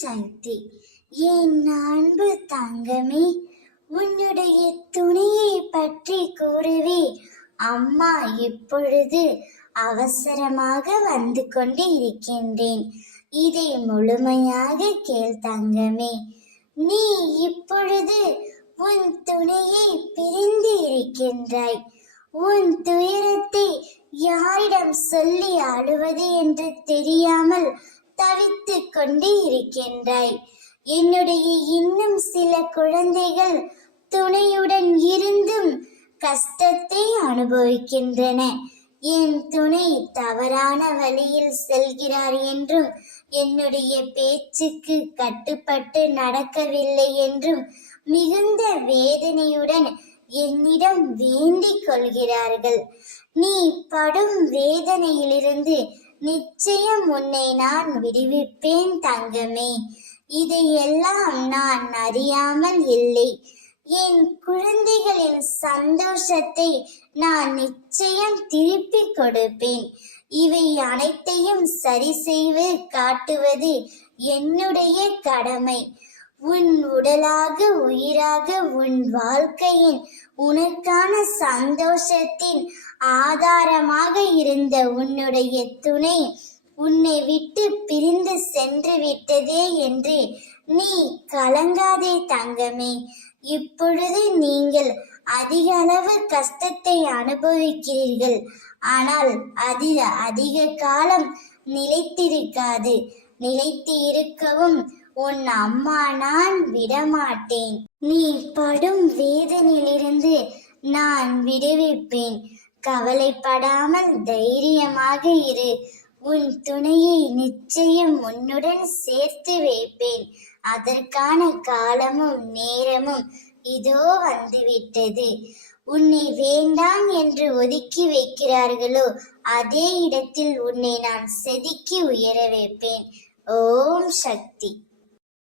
சக்தி. என் அன்பு தங்கமே, உன்னுடைய துணையை பற்றி கூறவே அம்மா இப்பொழுது அவசரமாக வந்து கொண்டு இருக்கின்றேன். இதை முழுமையாக கேள் தங்கமே. நீ இப்பொழுது உன் துணையை பிரிந்து இருக்கின்றாய். உன் துயரத்தை யாரிடம் சொல்லி அழுவது என்று தெரியாமல் தவித்துக் கொண்டு இருக்கின்றாய். என்னுடைய இன்னும் சில குழந்தைகள் துணையுடன் இருந்தும் கஷ்டத்தை அனுபவிக்கின்றன. என் துணை தவறான வழியில் செல்கிறார் என்றும் என்னுடைய பேச்சுக்கு கட்டுப்பட்டு நடக்கவில்லை என்றும் மிகுந்த வேதனையுடன் என்னிடம் வேண்டிக் கொள்கிறார்கள். நீ படும் வேதனையிலிருந்து நிச்சயம் உன்னை நான் விடுவிப்பேன் தங்கமே. இதையெல்லாம் நான் அறியாமல் இல்லை. என் குழந்தைகளின் சந்தோஷத்தை நான் நிச்சயம் திருப்பி கொடுப்பேன். இவை அனைத்தையும் சரி செய்து காட்டுவது என்னுடைய கடமை. உன் உடலாக உயிராக உன் வாழ்க்கையின் உனக்கான சந்தோஷத்தின் ஆதாரமாக இருந்த உன்னுடைய துணை உன்னை விட்டு பிரிந்து சென்று விட்டதே என்று நீ கலங்காதே தங்கமே. இப்பொழுது நீங்கள் அதிக அளவு கஷ்டத்தை அனுபவிக்கிறீர்கள். ஆனால் அது அதிக காலம் நிலைத்திருக்காது. நிலைத்து இருக்கவும் உன் அம்மா நான் விடமாட்டேன். நீ படும் வேதனையிலிருந்து நான் விடுவிப்பேன். கவலைப்படாமல் தைரியமாக இரு. உன் துணையை நிச்சயம் உன்னுடன் சேர்த்து வைப்பேன். அதற்கான காலமும் நேரமும் இதோ வந்துவிட்டது. உன்னை வேண்டாம் என்று ஒதுக்கி வைக்கிறார்களோ அதே இடத்தில் உன்னை நான் செதுக்கி உயர வைப்பேன். ஓம் சக்தி.